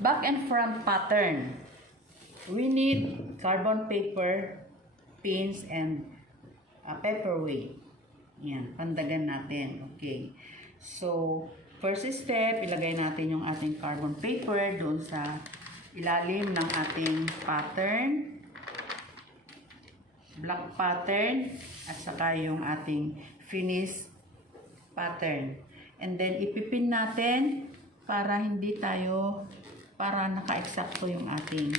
back and front pattern. We need carbon paper, pins, and paperweight. Yan, pandagan natin. Okay. So, first step, ilagay natin yung ating carbon paper doon sa ilalim ng ating pattern. Black pattern at saka yung ating finish pattern. And then, ipipin natin para naka-eksakto yung ating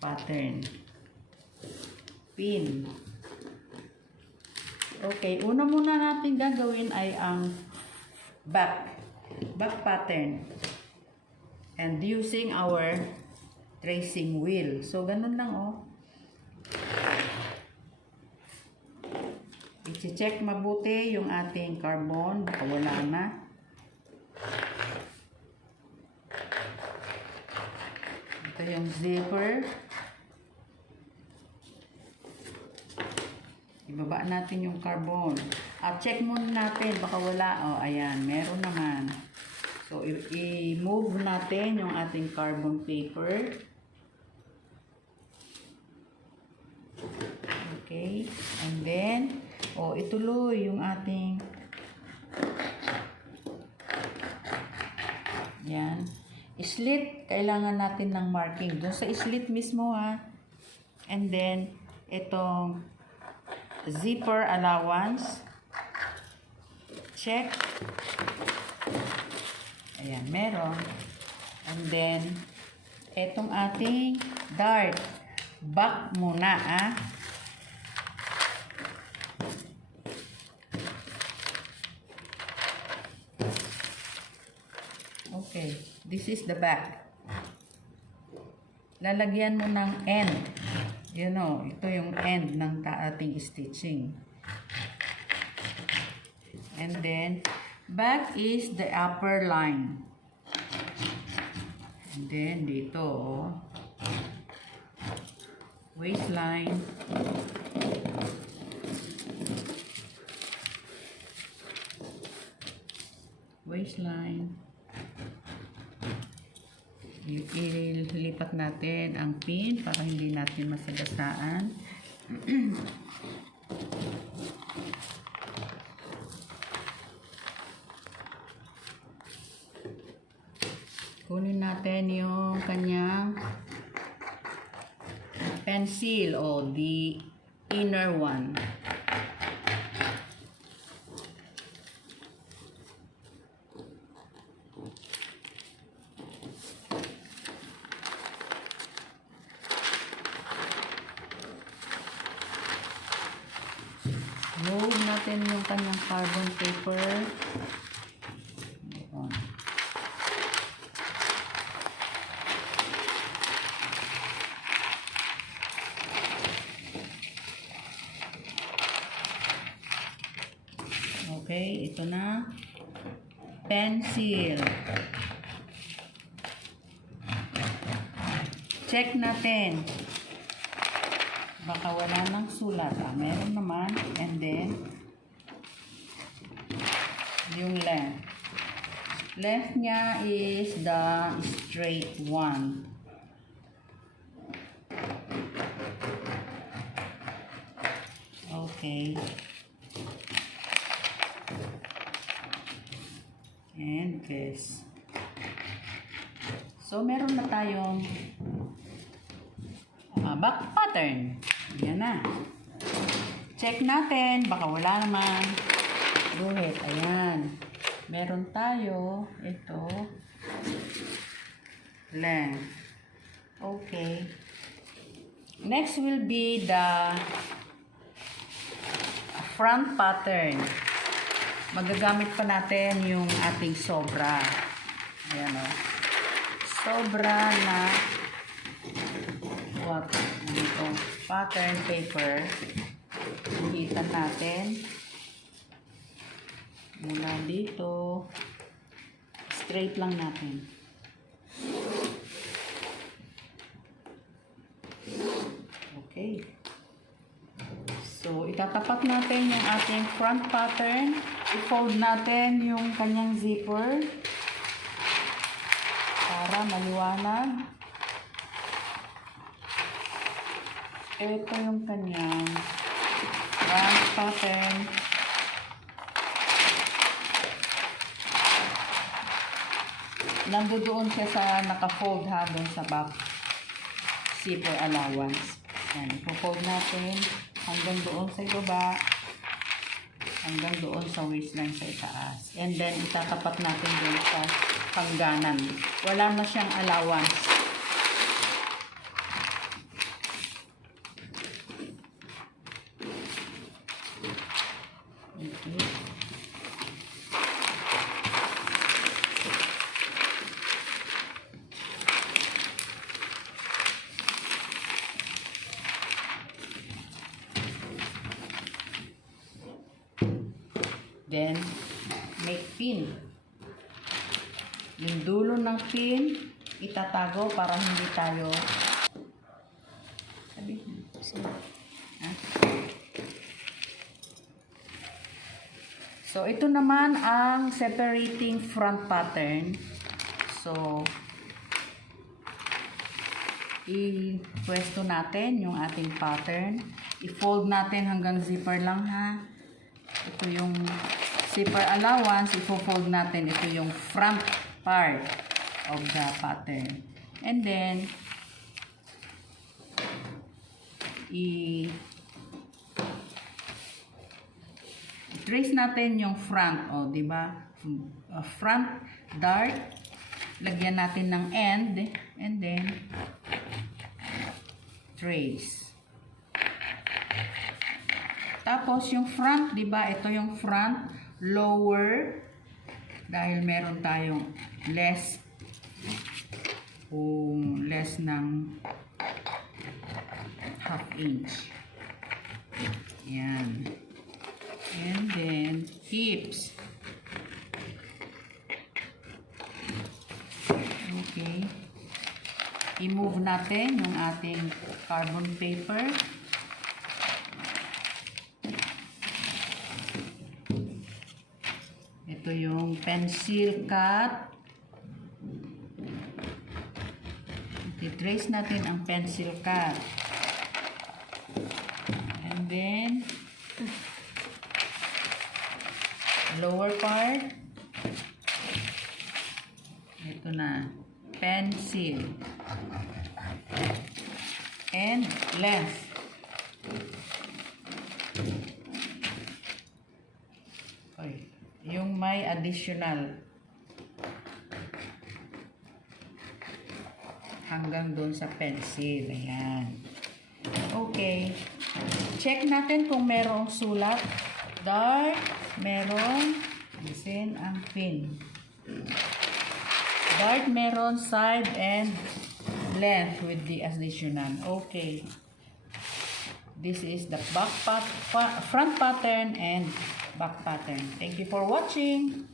pattern. Pin. Okay, una muna natin gagawin ay ang back pattern. And using our tracing wheel. So, ganun lang, oh. I-check mabuti yung ating carbon. Baka wala na. Ito yung zipper. Ibaba natin yung carbon. At check muna natin. Baka wala. O, ayan. Meron naman. So, i-move natin yung ating carbon paper. Okay. And then, ituloy yung ating yan. Slit, kailangan natin ng marking. Doon sa slit mismo, ha. And then, itong zipper allowance. Check. Ayan, meron. And then, itong ating dart. Back muna, ha. Okay, this is the back. Lalagyan mo ng end. You know, ito yung end ng ating stitching. And then, back is the upper line. And then, dito, waistline. Waistline. Ilipat natin ang pin para hindi natin masagasaan. Kunin natin yung kanyang pencil o the inner one. Move natin yung kanyang carbon paper. Ayan. Okay, ito na. Pencil. Check natin. Baka wala ng sulat. Meron naman. And then, yung length. Length niya is the straight one. Okay. And this. So, meron na tayong back pattern. Yan na. Check natin. Baka wala naman. Guhit. Ayan. Meron tayo. Ito. Length. Okay. Next will be the front pattern. Magagamit pa natin yung ating sobra. Ayan o. Sobra na itong pattern paper. Hihitan natin mula dito, straight lang natin. Okay, so itatapat natin yung ating front pattern. I-fold natin yung kanyang zipper para maliwanag. Ito yung kanyang front pattern. Nandoon siya sa naka-fold ha, doon sa back zipper allowance. Yan, ipo-fold natin hanggang doon sa ibaba, hanggang doon sa waistline sa itaas. And then, itatapat natin doon sa hangganan. Wala na siyang allowance. Okay. Then, make pin. Yung dulo ng pin, itatago para hindi tayo So, ito naman ang separating front pattern. So, i-pwesto natin yung ating pattern. I-fold natin hanggang zipper lang ha. Ito yung zipper allowance, i-fold natin. Ito yung front part of the pattern. And then, i-trace natin yung front. O, diba? Front dart. Lagyan natin ng end. And then, trace. Tapos, yung front, diba? Ito yung front, lower, dahil meron tayong less ng half inch. Yan. And then, hips. Okay. I-move natin yung ating carbon paper. Ito yung pencil cut. I-trace natin ang pencil cut. And then, lower part. Ito na. Pencil. And length. Okay. Yung may additional hanggang doon sa pencil. Ayan. Okay. Check natin kung merong sulat. Dart, meron. Isin ang pin. Dart, meron side and length with the additional. Okay. This is the front pattern and back pattern. Thank you for watching.